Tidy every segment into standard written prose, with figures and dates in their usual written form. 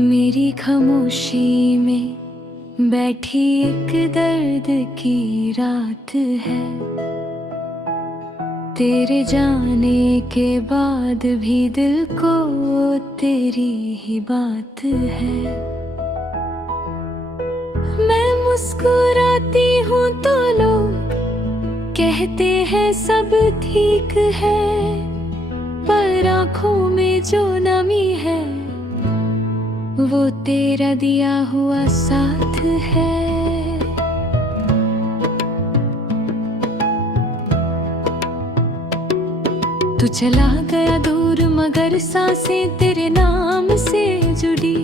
मेरी खामोशी में बैठी एक दर्द की रात है। तेरे जाने के बाद भी दिल को तेरी ही बात है। मैं मुस्कुराती हूँ तो लोग कहते हैं सब ठीक है, पर आँखों में जो नमी है वो तेरा दिया हुआ साथ है। तू चला गया दूर मगर सांसें तेरे नाम से जुड़ी।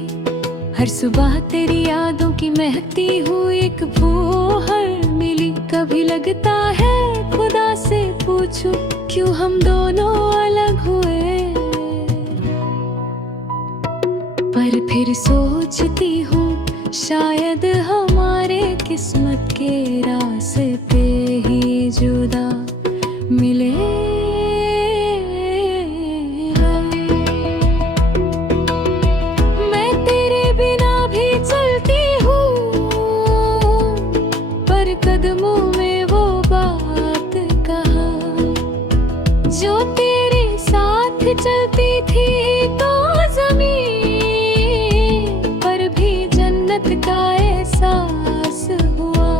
हर सुबह तेरी यादों की महकती हुई एक फूहर मिली। कभी लगता है खुदा से पूछूं क्यों हम दोनों अलग हुए, पर फिर सोचती हूँ शायद हमारे किस्मत के रास्ते ही जुदा मिले। मैं तेरे बिना भी चलती हूँ, पर कदमों में वो बात कहाँ जो तेरे साथ चलती थी। तो का एहसास हुआ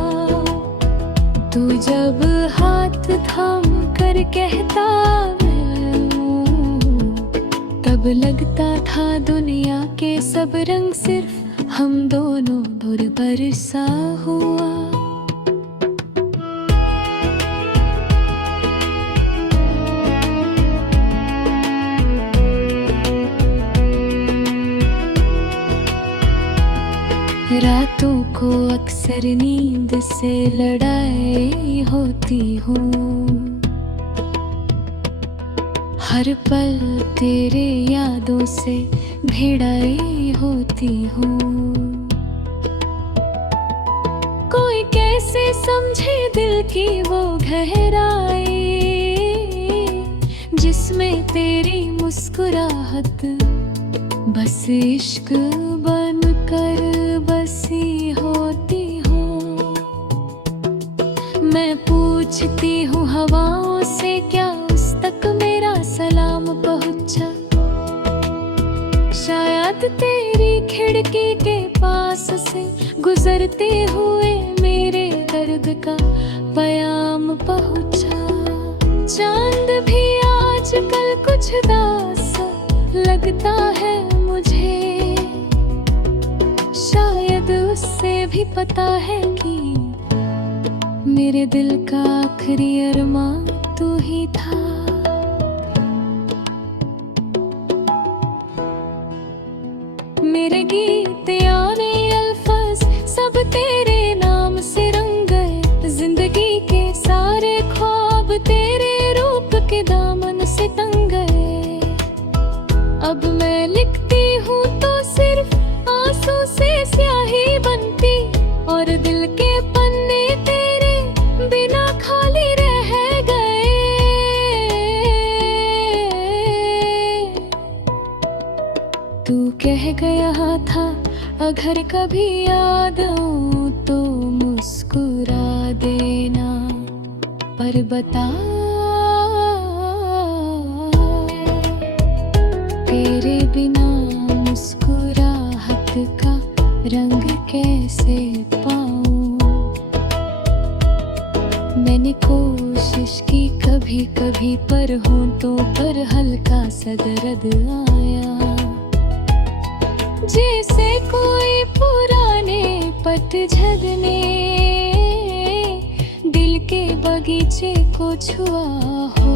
तू जब हाथ थाम कर कहता मैं हूँ, तब लगता था दुनिया के सब रंग सिर्फ हम दोनों पर बरसा हुआ। रातों को अक्सर नींद से लड़ाई होती हूँ, हर पल तेरे यादों से भिड़ाई होती हूँ। कोई कैसे समझे दिल की वो गहराई जिसमें तेरी मुस्कुराहट बस इश्क बनकर बसी होती हूँ। मैं पूछती हूँ हवाओं से क्या उस तक मेरा सलाम पहुँचा। शायद तेरी खिड़की के पास से गुजरते हुए मेरे दर्द का पयाम पहुँचा। चांद भी आजकल कुछ दास लगता है मुझे, शायद उससे भी पता है कि मेरे दिल का आखिरी अरमान तू ही था। मेरे गीत यानी अल्फाज सब तेरे नाम से रंग गए। जिंदगी के सारे ख्वाब तेरे रूप के दामन से तंग गए। अब मैं लिखती हूँ तो सिर्फ आंसू से स्याही बनती, और दिल के पन्ने तेरे बिना खाली रह गए। तू कह गया था अगर कभी याद आऊं तो मुस्कुरा देना, पर बता तेरे बिना मुस्कुराहट का रंग कैसे पाऊं। मैंने कोशिश की कभी कभी पर होंठों पर हल्का सा दर्द आया, जैसे कोई पुराने पतझड़ ने दिल के बगीचे को छुआ हो।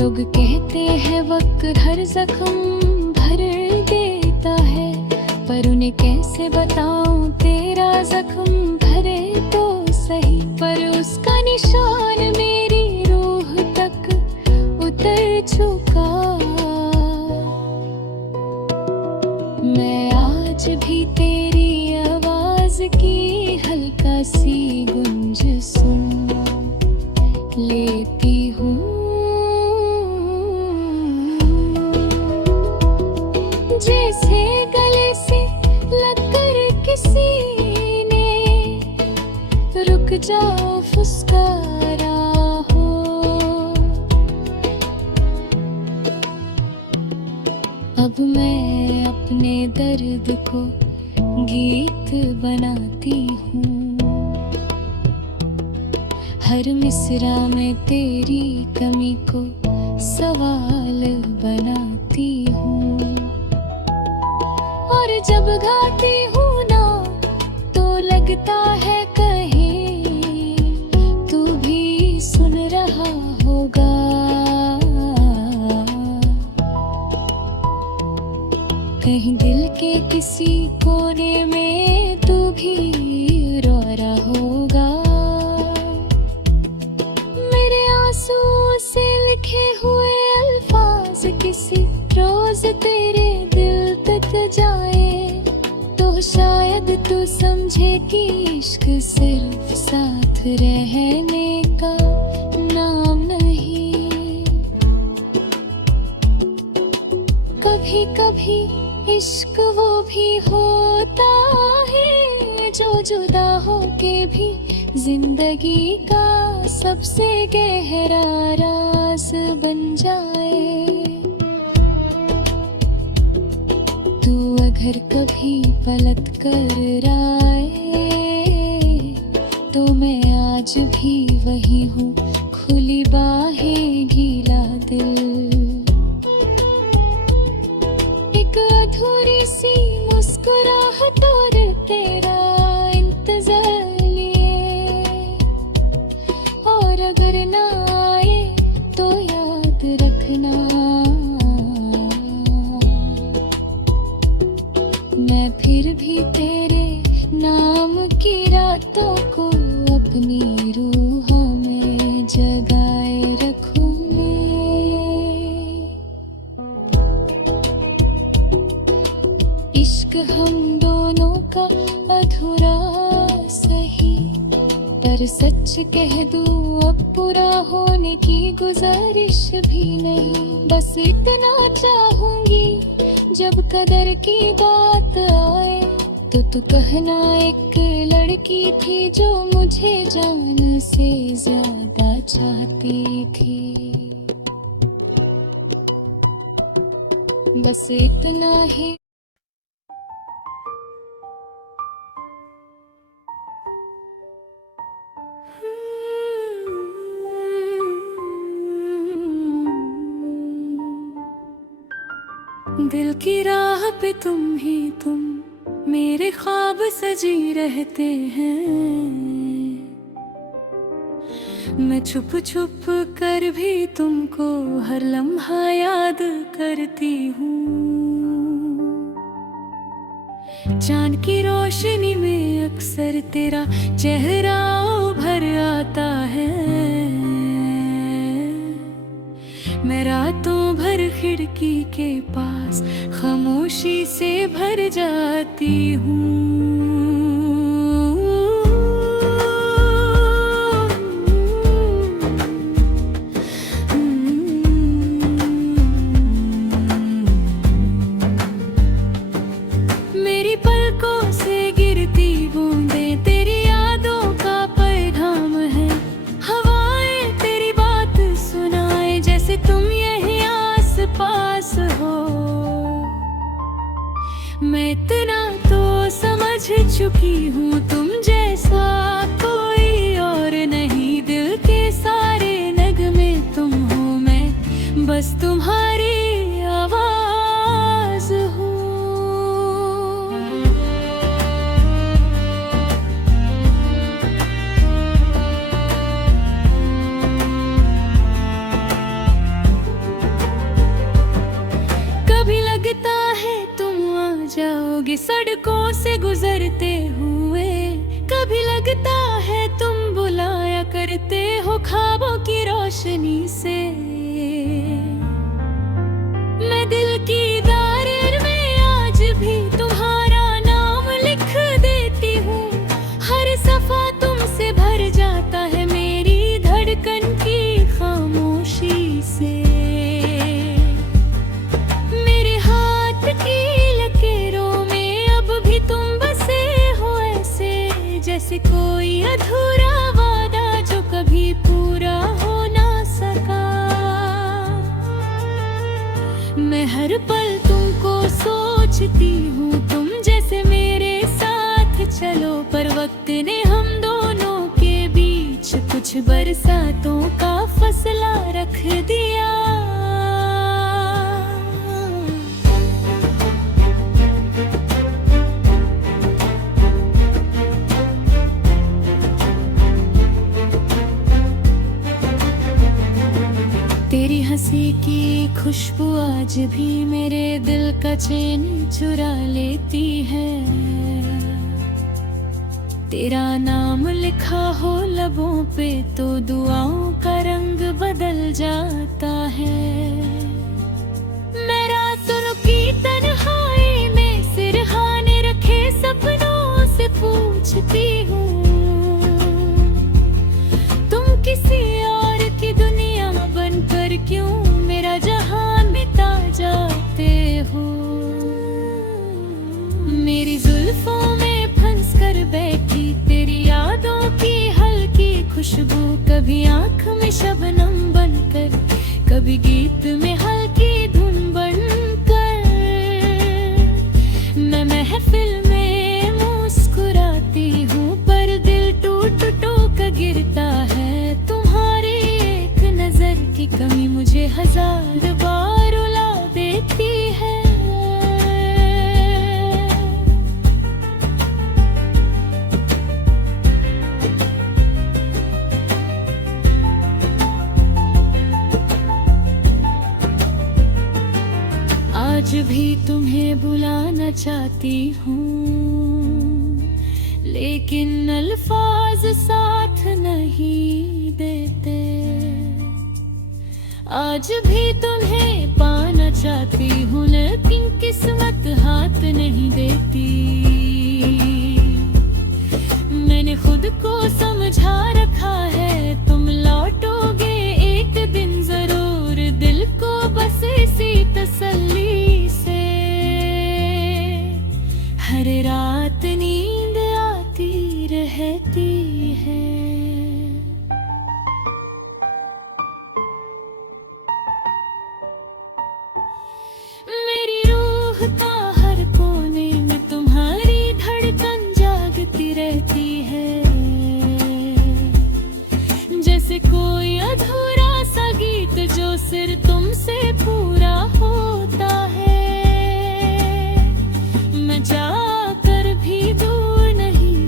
लोग कहते हैं वक्त हर जख्म भर देता है, पर उन्हें कैसे बताऊं तेरा जख्म भरे तो सही। पर उसका निशान मेरी रूह तक उतर चुका। मैं आज भी तेरी आवाज की हल्का सी गुंज सुन लेती हूँ। रुक जाओ फुसकारा हो। अब मैं अपने दर्द को गीत बनाती हूँ, हर मिसरा में तेरी कमी को सवाल बनाती हूँ। और जब गाती हूँ ना तो लगता है कहीं तू भी सुन रहा होगा। कहीं दिल के किसी कोने में तू भी रो रहा होगा। मेरे आंसू से लिखे हुए अल्फाज किसी रोज तेरे दिल तक जाए तो शायद तू समझे कि इश्क सिर्फ साथ रहने का नाम नहीं। कभी कभी इश्क वो भी होता है जो जुदा होके भी जिंदगी का सबसे गहरा राज बन जाए। तू अगर कभी पलट कर आए तो मैं आज भी वही हूँ, खुली बाहें गीला दिल। एक अधूरी सी मुस्कुराहट और तेरा इंतजार लिए, और अगर ना आए तो याद रखना मैं फिर भी तेरे नाम की रातों को अपनी रूह में जगाए रखूंगी। इश्क हम दोनों का अधूरा सही, पर सच कह दूं अब पूरा होने की गुजारिश भी नहीं। बस इतना चाहूंगी जब कदर की बात आए तो तू कहना एक लड़की थी जो मुझे जान से ज्यादा चाहती थी। बस इतना ही। दिल की राह पे तुम ही तुम मेरे ख्वाब सजी रहते हैं। मैं छुप छुप कर भी तुमको हर लम्हा याद करती हूँ। चांद की रोशनी में अक्सर तेरा चेहरा उभर आता है। मैं रातों भर खिड़की के पास खामोशी से भर जाती हूँ। मेरी पलकों से गिरती बूंदें तेरी यादों का पैगाम है। हवाएं तेरी बात सुनाए जैसे तुम यहीं आस पास हो। मैं इतना तो समझ चुकी हूँ तुम जैसा कोई और नहीं। दिल के सारे नगमे तुम हो, मैं बस तुम्हारी आवाज हूँ। कभी लगता है तुम आ जाओगे सड़कों से गुजरते हुए, कभी लगता है तुम बुलाया करते हो ख्वाबों की रोशनी से। मैं दिल की दायरे में आज भी तुम्हारा नाम लिख देती हूँ। हर सफा तुमसे भर जाता है मेरी धड़कन की खामोशी से। मेरे हाथ की लकीरों में अब भी तुम बसे हो ऐसे जैसे कोई अधूरा हर पल तुमको सोचती हूँ, तुम जैसे मेरे साथ चलो। पर वक्त ने हम दोनों के बीच कुछ बरसातों का फसला रख दिया। तेरी हंसी की खुशबू आज भी मेरे दिल का चैन चुरा लेती है। तेरा नाम लिखा हो लबों पे तो दुआओं का रंग बदल जाता है। मैं रातों की तन्हाई में सिरहाने रखे सपनों से पूछती हूँ, तुम किसी और की दुनिया बनकर क्यों मेरा जहां मिटा जाते हो। मेरी जुल्फों में फंस कर बैठी तेरी यादों की हल्की खुशबू, कभी आँख में शबनम बनकर, कभी गीत में हल्की धुन बनकर। मैं महफिल में मुस्कुराती हूँ पर दिल टूट टूट गिरता है। तुम्हारी एक नजर की कमी मुझे हजार बार रुला देती है। आज भी तुम्हें बुलाना चाहती हूँ, लेकिन अल्फाज साथ नहीं देते। आज भी तुम्हें पाना चाहती हूँ, लेकिन किस्मत हाथ नहीं देती। मैंने खुद को समझा रखा है, तुम लौटोगे एक दिन जरूर, दिल को बस इसी तसल्ली से। हर रात नींद आती रहती है। मेरी रूह का हर कोने में तुम्हारी धड़कन जागती रहती है। जैसे कोई अधूरा सा गीत जो सिर्फ तुमसे पूरा होता है। मैं चाहकर भी दूर नहीं,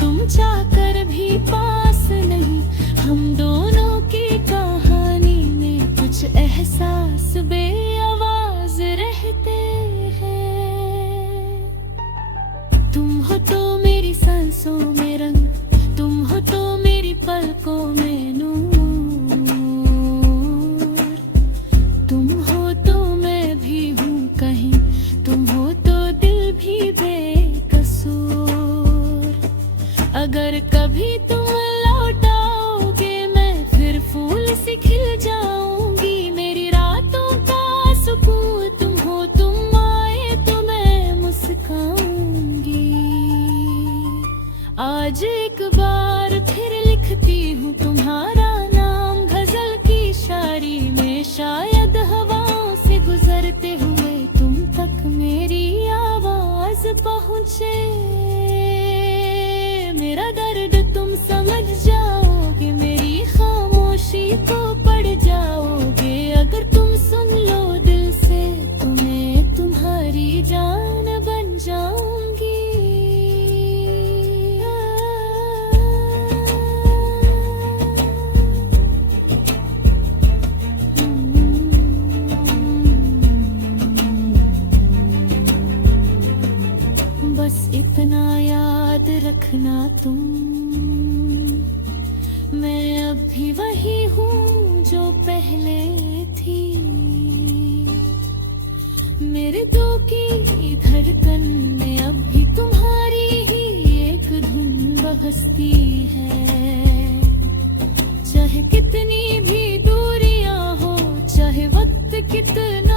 तुम चाहकर भी पास नहीं। हम दोनों की कहानी में कुछ एहसास बेआवाज रहते हैं। तुम हो तो मेरी सांसों में रंग, तुम हो तो मेरी पलकों में नूर। तुम हो तो मैं भी हूँ कहीं, तुम हो तो दिल भी बेकसूर। अगर कभी तुम लौट आओगे मैं फिर फूल सी खिल जाऊंगी। मेरी रातों का सुकून तुम हो, तुम आए तो मैं मुस्काऊंगी। आज एक बार फिर लिखती हूँ तुम्हारा नाम गजल की शायरी में। शायद हवाओं से गुजरते हुए तुम तक मेरी आवाज पहुँचे। मेरा दर्द तुम समझ जाओगे, मेरी खामोशी को पढ़ जाओगे। अगर तुम सुन लो दिल से तो मैं तुम्हारी जान बन जाऊंगी। बस इतना याद रखना तुम, मैं अब भी वही हूँ जो पहले थी। मेरे दिल की धड़कन में अब भी तुम्हारी ही एक धुन बहसती है। चाहे कितनी भी दूरियां हो, चाहे वक्त कितना